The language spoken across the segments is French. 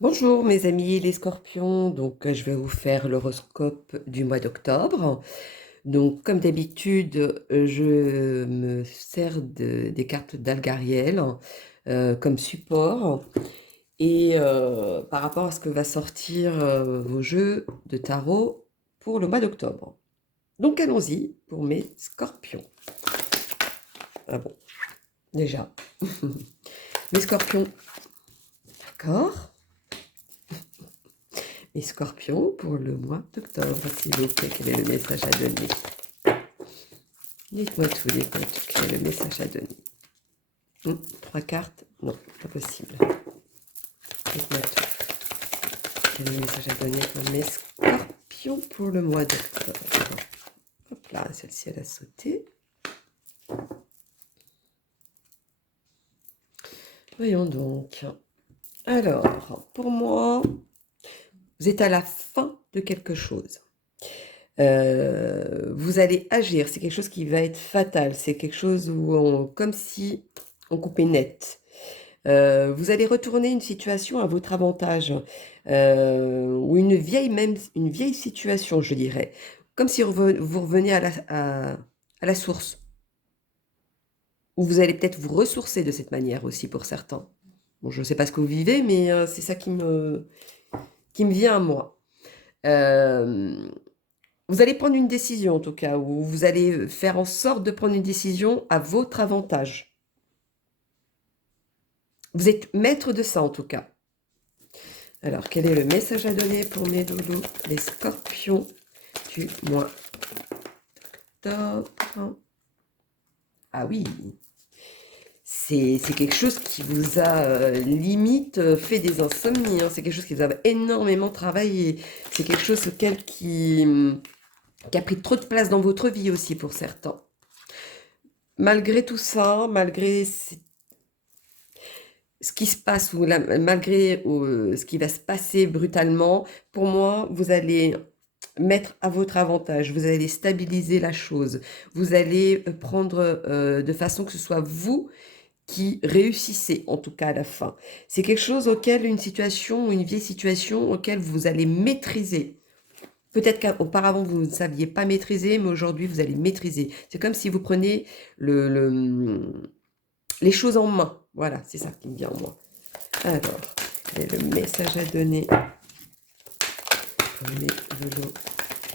Bonjour mes amis les scorpions, je vais vous faire l'horoscope du mois d'octobre. Donc comme d'habitude, je me sers des cartes d'Algariel comme support et par rapport à ce que va sortir vos jeux de tarot pour le mois d'octobre. Donc allons-y pour mes scorpions. Ah bon, déjà. Mes scorpions, d'accord. Les scorpions pour le mois d'octobre, s'il vous plaît, quel est le message à donner? Dites-moi tout, quel est le message à donner? Trois cartes? Non, pas possible. Dites-moi tout. Quel est le message à donner pour mes scorpions pour le mois d'octobre? Hop là, celle-ci, elle a sauté. Voyons donc. Alors, pour moi, vous êtes à la fin de quelque chose. Vous allez agir, c'est quelque chose qui va être fatal, c'est quelque chose où comme si on coupait net. Vous allez retourner une situation à votre avantage, ou une vieille situation, je dirais. Comme si vous reveniez à la source. Ou vous allez peut-être vous ressourcer de cette manière aussi pour certains. Bon, je ne sais pas ce que vous vivez, mais c'est ça qui me vient à moi. Euh, Vous allez prendre une décision, en tout cas, ou vous allez faire en sorte de prendre une décision à votre avantage. Vous êtes maître de ça, en tout cas. Alors, quel est le message à donner pour mes doudous, les scorpions du mois d'octobre? Ah oui, c'est quelque chose qui vous a limite fait des insomnies, hein. C'est quelque chose qui vous a énormément travaillé. C'est quelque chose qui a pris trop de place dans votre vie aussi pour certains. Malgré tout ça, malgré ce qui se passe, malgré ce qui va se passer brutalement, pour moi, vous allez mettre à votre avantage, vous allez stabiliser la chose, vous allez prendre de façon que ce soit vous qui réussissez, en tout cas à la fin. C'est quelque chose auquel, une situation, une vieille situation auquel vous allez maîtriser. Peut-être qu'auparavant, vous ne saviez pas maîtriser, mais aujourd'hui, vous allez maîtriser. C'est comme si vous preniez les choses en main. Voilà, c'est ça qui me vient en moi. Alors, quel est le message à donner pour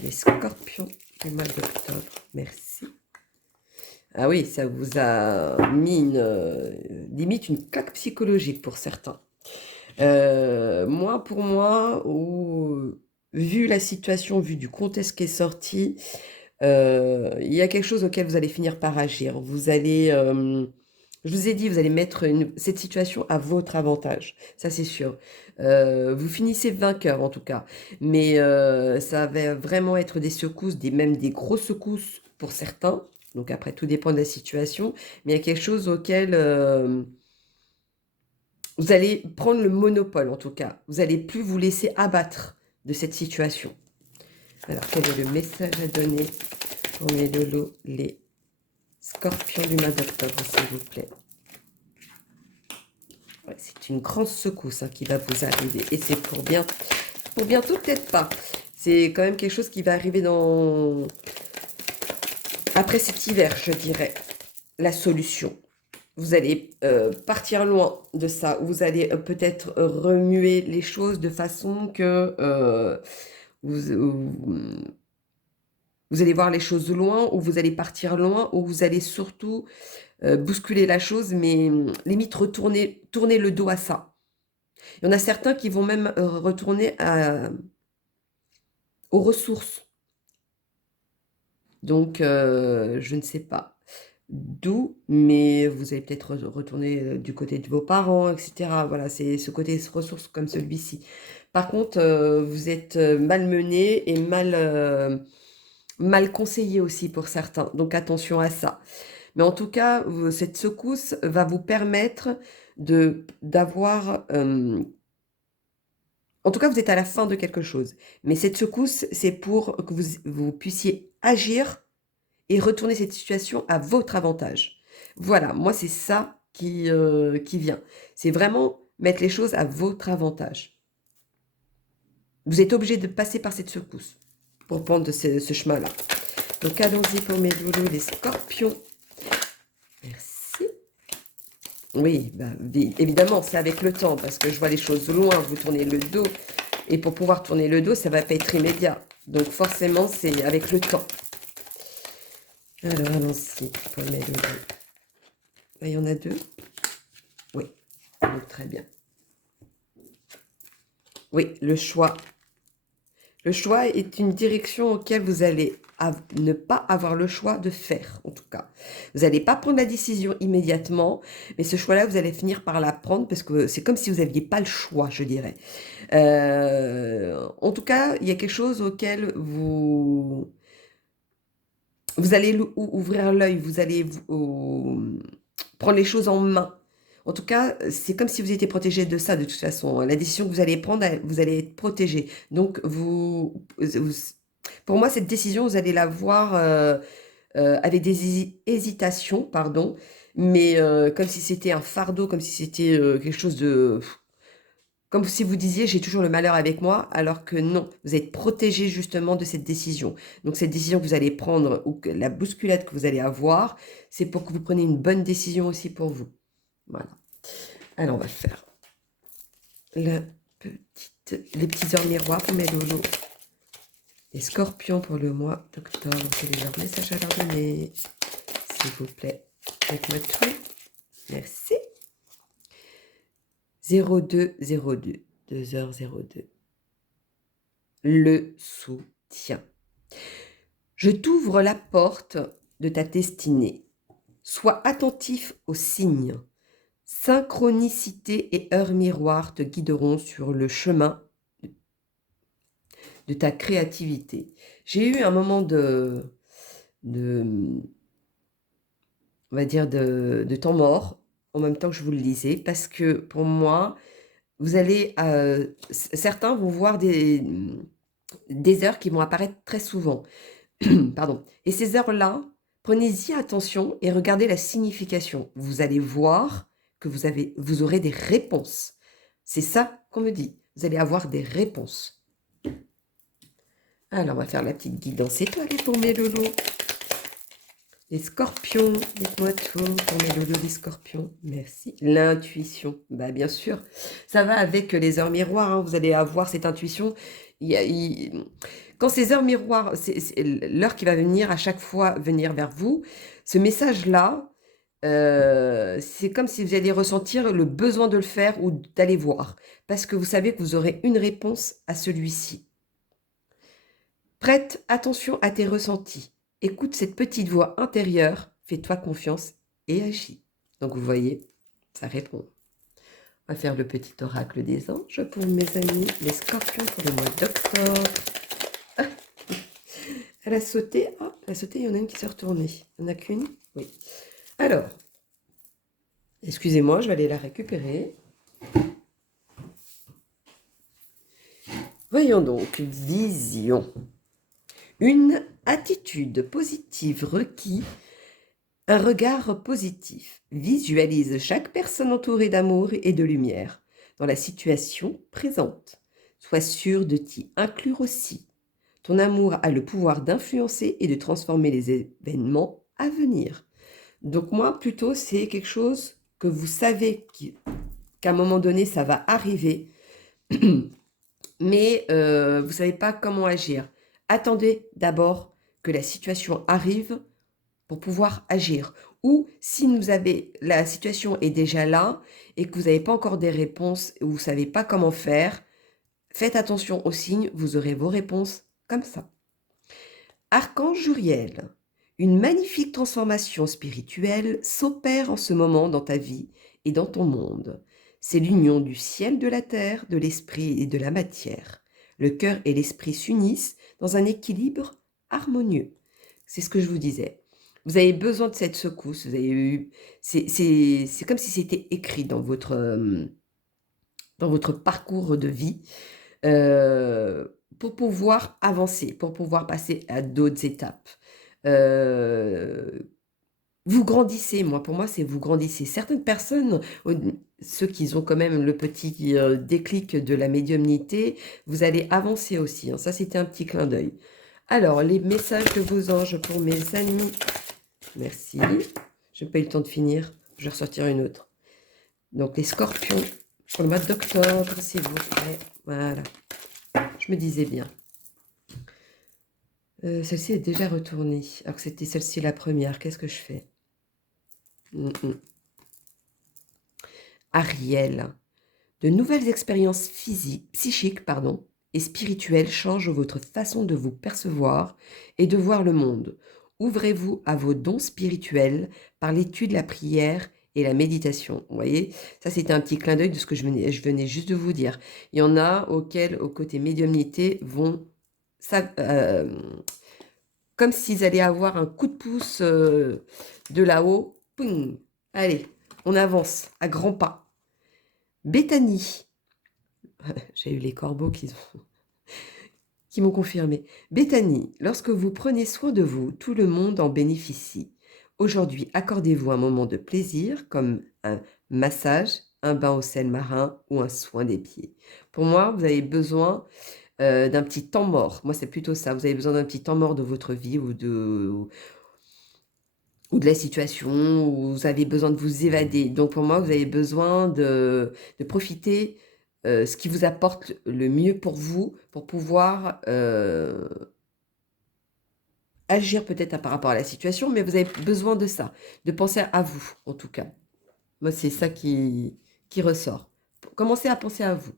les scorpions du mois d'octobre? Merci. Ah oui, ça vous a mis limite une claque psychologique pour certains. Pour moi, vu la situation, vu du contexte qui est sorti, il y a quelque chose auquel vous allez finir par agir. Vous allez, je vous ai dit, vous allez mettre cette situation à votre avantage. Ça, c'est sûr. Vous finissez vainqueur, en tout cas. Mais ça va vraiment être des secousses, même des grosses secousses pour certains. Donc après, tout dépend de la situation. Mais il y a quelque chose auquel vous allez prendre le monopole, en tout cas. Vous n'allez plus vous laisser abattre de cette situation. Alors, quel est le message à donner pour mes lolos, les scorpions du mois d'octobre, s'il vous plaît? Ouais, c'est une grande secousse qui va vous arriver. Et c'est pour bientôt, peut-être pas. C'est quand même quelque chose qui va arriver après cet hiver, je dirais. La solution. Vous allez partir loin de ça. Vous allez peut-être remuer les choses de façon que vous allez voir les choses loin, ou vous allez partir loin, ou vous allez surtout bousculer la chose, mais limite tourner le dos à ça. Il y en a certains qui vont même retourner aux ressources. Donc, je ne sais pas d'où, mais vous allez peut-être retourner du côté de vos parents, etc. Voilà, c'est ce côté ressources comme celui-ci. Par contre, vous êtes malmené et mal conseillé aussi pour certains. Donc, attention à ça. Mais en tout cas, cette secousse va vous permettre d'avoir... en tout cas, vous êtes à la fin de quelque chose. Mais cette secousse, c'est pour que vous puissiez agir et retourner cette situation à votre avantage. Voilà, moi, c'est ça qui vient. C'est vraiment mettre les choses à votre avantage. Vous êtes obligé de passer par cette secousse pour prendre ce chemin-là. Donc, allons-y pour mes loulous, les scorpions. Merci. Oui, bah, évidemment, c'est avec le temps, parce que je vois les choses loin, vous tournez le dos. Et pour pouvoir tourner le dos, ça ne va pas être immédiat. Donc, forcément, c'est avec le temps. Alors, allons-y pour mes loulous. Là, il y en a 2. Oui, donc, très bien. Oui, le choix. Le choix est une direction auquel vous allez ne pas avoir le choix de faire, en tout cas. Vous n'allez pas prendre la décision immédiatement, mais ce choix-là, vous allez finir par la prendre parce que c'est comme si vous n'aviez pas le choix, je dirais. En tout cas, il y a quelque chose auquel vous allez ouvrir l'œil, vous allez prendre les choses en main. En tout cas, c'est comme si vous étiez protégé de ça, de toute façon. La décision que vous allez prendre, vous allez être protégé. Donc, pour moi, cette décision, vous allez la voir avec des hésitations, pardon, mais comme si c'était un fardeau, comme si c'était quelque chose de... Comme si vous disiez, j'ai toujours le malheur avec moi, alors que non, vous êtes protégé justement de cette décision. Donc cette décision que vous allez prendre, ou que la bousculade que vous allez avoir, c'est pour que vous preniez une bonne décision aussi pour vous. Voilà. Alors on va faire les petits heures miroirs pour mes loulous. Les scorpions pour le mois d'octobre. Quel est leur message à leur donner? S'il vous plaît, faites-moi tout. Merci. 0202, 2h02. Le soutien. Je t'ouvre la porte de ta destinée. Sois attentif aux signes. Synchronicité et heures miroirs te guideront sur le chemin de ta créativité. J'ai eu un moment on va dire, de temps mort, en même temps que je vous le lisais, parce que pour moi, vous allez, certains vont voir des heures qui vont apparaître très souvent. Pardon. Et ces heures-là, prenez-y attention et regardez la signification. Vous allez voir que vous aurez des réponses. C'est ça qu'on me dit. Vous allez avoir des réponses. Alors, on va faire la petite guidance étoilée pour mes loulous. Les scorpions, dites-moi tout pour mes loulous, les scorpions. Merci. L'intuition, bah, bien sûr. Ça va avec les heures miroirs, hein. Vous allez avoir cette intuition. Quand ces heures miroirs, c'est l'heure qui va venir à chaque fois venir vers vous, ce message-là, c'est comme si vous alliez ressentir le besoin de le faire ou d'aller voir. Parce que vous savez que vous aurez une réponse à celui-ci. Prête attention à tes ressentis. Écoute cette petite voix intérieure, fais-toi confiance et agis. Donc vous voyez, ça répond. On va faire le petit oracle des anges pour mes amis, les scorpions pour le mois d'octobre. Ah, elle a sauté. Ah, elle a sauté, il y en a une qui s'est retournée. Il n'y en a qu'une? Oui. Alors, excusez-moi, je vais aller la récupérer. Voyons donc, vision. Une attitude positive requis, un regard positif. Visualise chaque personne entourée d'amour et de lumière dans la situation présente. Sois sûr de t'y inclure aussi. Ton amour a le pouvoir d'influencer et de transformer les événements à venir. Donc moi, plutôt, c'est quelque chose que vous savez qu'à un moment donné, ça va arriver, mais vous ne savez pas comment agir. Attendez d'abord que la situation arrive pour pouvoir agir. Ou si la situation est déjà là et que vous n'avez pas encore des réponses ou vous ne savez pas comment faire, faites attention aux signes, vous aurez vos réponses comme ça. Archange Juriel, une magnifique transformation spirituelle s'opère en ce moment dans ta vie et dans ton monde. C'est l'union du ciel, de la terre, de l'esprit et de la matière. Le cœur et l'esprit s'unissent dans un équilibre harmonieux. C'est ce que je vous disais. Vous avez besoin de cette secousse. C'est comme si c'était écrit dans votre parcours de vie pour pouvoir avancer, pour pouvoir passer à d'autres étapes. Vous grandissez, pour moi, c'est vous grandissez. Certaines personnes, ceux qui ont quand même le petit déclic de la médiumnité, vous allez avancer aussi. Hein. Ça, c'était un petit clin d'œil. Alors, les messages de vos anges pour mes amis. Merci. Je n'ai pas eu le temps de finir. Je vais ressortir une autre. Donc, les scorpions pour le mois d'octobre, s'il vous plaît. Voilà. Je me disais bien. Celle-ci est déjà retournée. Alors que c'était celle-ci la première. Qu'est-ce que je fais? Ariel. De nouvelles expériences physiques, psychiques, et spirituelles changent votre façon de vous percevoir et de voir le monde. Ouvrez-vous à vos dons spirituels par l'étude, la prière et la méditation. Vous voyez, ça c'était un petit clin d'œil de ce que je venais juste de vous dire. Il y en a auxquels, au côté médiumnité, vont comme s'ils allaient avoir un coup de pouce de là-haut. Poum. Allez, on avance à grands pas. Béthanie. J'ai eu les corbeaux qui m'ont confirmé. Béthanie, lorsque vous prenez soin de vous, tout le monde en bénéficie. Aujourd'hui, accordez-vous un moment de plaisir comme un massage, un bain au sel marin ou un soin des pieds. Pour moi, vous avez besoin d'un petit temps mort. Moi, c'est plutôt ça. Vous avez besoin d'un petit temps mort de votre vie ou de la situation, où vous avez besoin de vous évader. Donc pour moi, vous avez besoin de profiter ce qui vous apporte le mieux pour vous, pour pouvoir agir peut-être par rapport à la situation, mais vous avez besoin de ça, de penser à vous, en tout cas. Moi, c'est ça qui ressort. Commencez à penser à vous.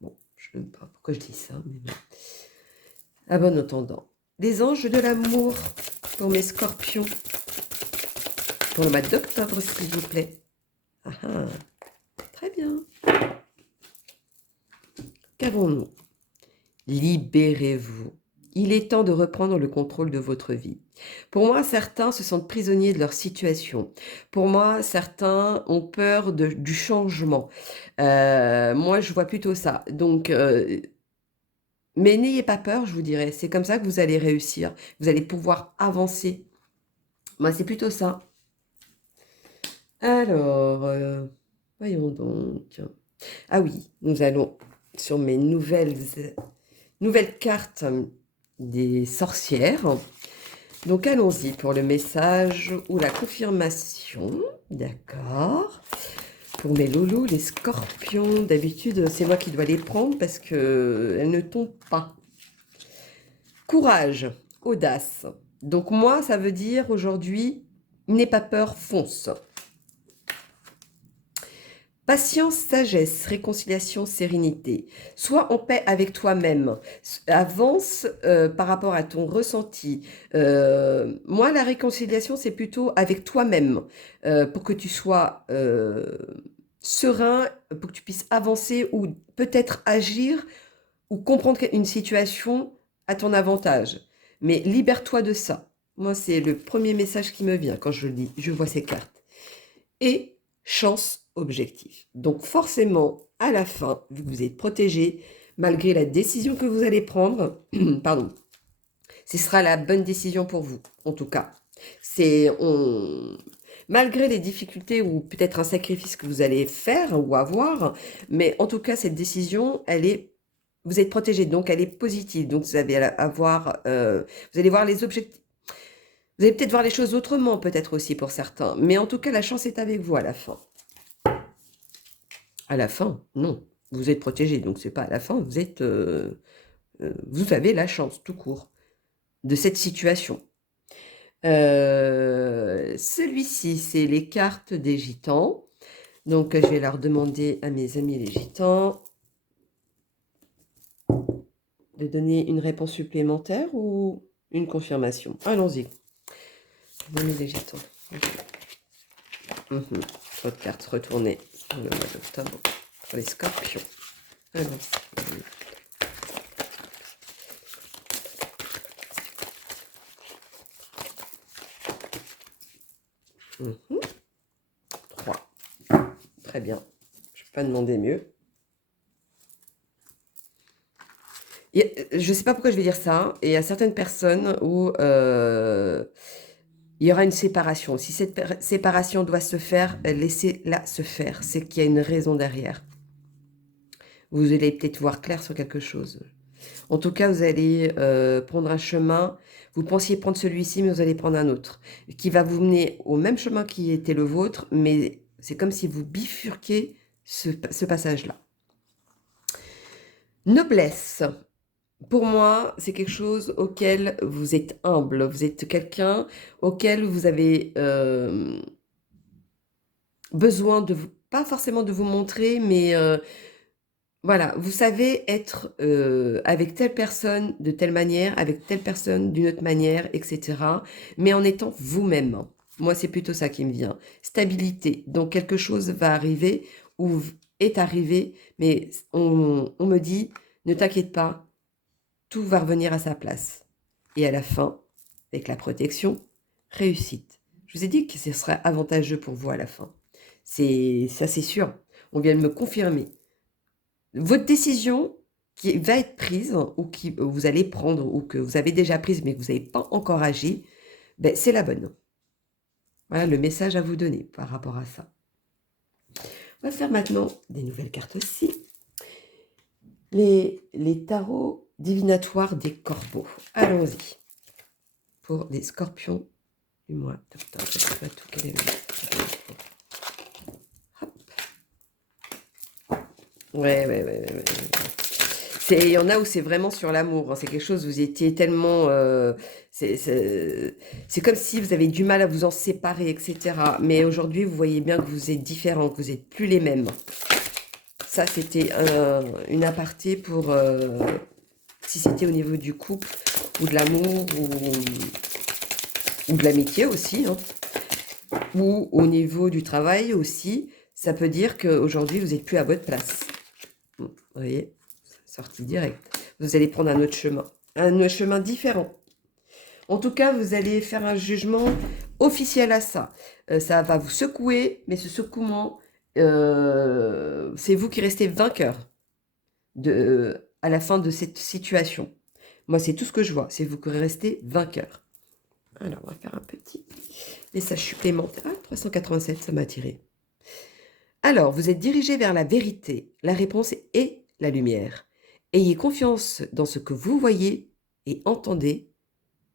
Bon, je ne sais pas pourquoi je dis ça, mais bon. À bon entendant. Les anges de l'amour pour mes scorpions. Pour le mois d'octobre, s'il vous plaît. Ah ah, très bien. Qu'avons-nous? Libérez-vous. Il est temps de reprendre le contrôle de votre vie. Pour moi, certains se sentent prisonniers de leur situation. Pour moi, certains ont peur du changement. Moi, je vois plutôt ça. Donc, mais n'ayez pas peur, je vous dirais. C'est comme ça que vous allez réussir. Vous allez pouvoir avancer. Moi, c'est plutôt ça. Alors, voyons donc. Ah oui, nous allons sur mes nouvelles cartes des sorcières. Donc allons-y pour le message ou la confirmation. D'accord. Pour mes loulous, les scorpions, d'habitude c'est moi qui dois les prendre parce qu'elles ne tombent pas. Courage, audace. Donc moi ça veut dire aujourd'hui, n'aie pas peur, fonce. Patience, sagesse, réconciliation, sérénité. Sois en paix avec toi-même. Avance par rapport à ton ressenti. Moi, la réconciliation, c'est plutôt avec toi-même pour que tu sois serein, pour que tu puisses avancer ou peut-être agir ou comprendre une situation à ton avantage. Mais libère-toi de ça. Moi, c'est le premier message qui me vient quand je vois ces cartes. Et chance objectif. Donc forcément, à la fin, vu que vous êtes protégé, malgré la décision que vous allez prendre, pardon, ce sera la bonne décision pour vous, en tout cas. Malgré les difficultés ou peut-être un sacrifice que vous allez faire ou avoir, mais en tout cas, cette décision, vous êtes protégé, donc elle est positive. Donc vous allez vous allez voir les objectifs. Vous allez peut-être voir les choses autrement, peut-être aussi pour certains. Mais en tout cas, la chance est avec vous à la fin. À la fin, non. Vous êtes protégé, donc c'est pas à la fin. Vous avez la chance, tout court, de cette situation. Celui-ci, c'est les cartes des gitans. Donc, je vais leur demander à mes amis les gitans de donner une réponse supplémentaire ou une confirmation. Allons-y. Donnez les gitans. Votre carte retournée pour le mois d'octobre pour les scorpions. Allons-y. Mmh. 3. Très bien. Je ne peux pas demander mieux. Et, je ne sais pas pourquoi je vais dire ça. Et il y a certaines personnes où il y aura une séparation. Si cette séparation doit se faire, laissez-la se faire. C'est qu'il y a une raison derrière. Vous allez peut-être voir clair sur quelque chose. En tout cas, vous allez prendre un chemin. Vous pensiez prendre celui-ci, mais vous allez prendre un autre, qui va vous mener au même chemin qui était le vôtre, mais c'est comme si vous bifurquiez ce passage-là. Noblesse. Pour moi, c'est quelque chose auquel vous êtes humble. Vous êtes quelqu'un auquel vous avez besoin de vous, pas forcément de vous montrer, mais voilà, vous savez être avec telle personne de telle manière, avec telle personne d'une autre manière, etc. Mais en étant vous-même. Moi, c'est plutôt ça qui me vient. Stabilité. Donc, quelque chose va arriver ou est arrivé, mais on me dit, ne t'inquiète pas, tout va revenir à sa place. Et à la fin, avec la protection, réussite. Je vous ai dit que ce serait avantageux pour vous à la fin. Ça, c'est sûr. On vient de me confirmer. Votre décision qui va être prise ou que vous allez prendre ou que vous avez déjà prise mais que vous n'avez pas encore agi, ben, c'est la bonne. Voilà le message à vous donner par rapport à ça. On va faire maintenant des nouvelles cartes aussi. Les tarots divinatoires des corbeaux. Allons-y. Pour les scorpions du mois d'octobre. Je ne sais pas tout quel est le... Ouais. Il y en a où c'est vraiment sur l'amour. Hein. C'est quelque chose, vous étiez tellement... c'est comme si vous avez du mal à vous en séparer, etc. Mais aujourd'hui, vous voyez bien que vous êtes différents, que vous n'êtes plus les mêmes. Ça, c'était une aparté pour... si c'était au niveau du couple, ou de l'amour, ou de l'amitié aussi, hein. Ou au niveau du travail aussi, ça peut dire qu'aujourd'hui, vous n'êtes plus à votre place. Vous voyez, sortie directe. Vous allez prendre un autre chemin différent. En tout cas, vous allez faire un jugement officiel à ça. Ça va vous secouer, mais ce secouement, c'est vous qui restez vainqueur à la fin de cette situation. Moi, c'est tout ce que je vois. C'est vous qui restez vainqueur. Alors, on va faire un petit message supplémentaire. Ah, 387, ça m'a attiré. Alors, vous êtes dirigé vers la vérité. La réponse est la lumière. Ayez confiance dans ce que vous voyez et entendez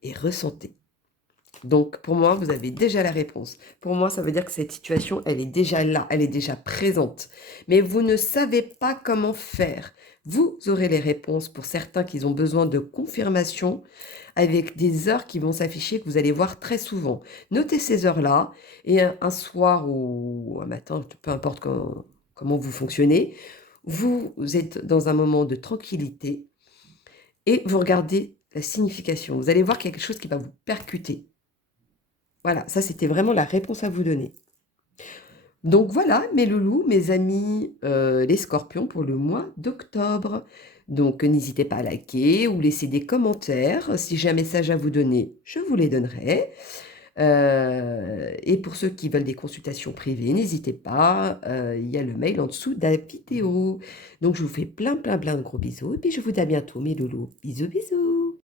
et ressentez. Donc, pour moi, vous avez déjà la réponse. Pour moi, ça veut dire que cette situation, elle est déjà là, elle est déjà présente. Mais vous ne savez pas comment faire. Vous aurez les réponses pour certains qui ont besoin de confirmation avec des heures qui vont s'afficher que vous allez voir très souvent. Notez ces heures-là et un soir ou un matin, peu importe comment vous fonctionnez, vous êtes dans un moment de tranquillité et vous regardez la signification. Vous allez voir quelque chose qui va vous percuter. Voilà, ça c'était vraiment la réponse à vous donner. Donc voilà, mes loulous, mes amis, les scorpions pour le mois d'octobre. Donc n'hésitez pas à liker ou laisser des commentaires. Si j'ai un message à vous donner, je vous les donnerai. Et pour ceux qui veulent des consultations privées, n'hésitez pas, il y a le mail en dessous de la vidéo. Donc je vous fais plein de gros bisous et puis je vous dis à bientôt mes loulous. Bisous.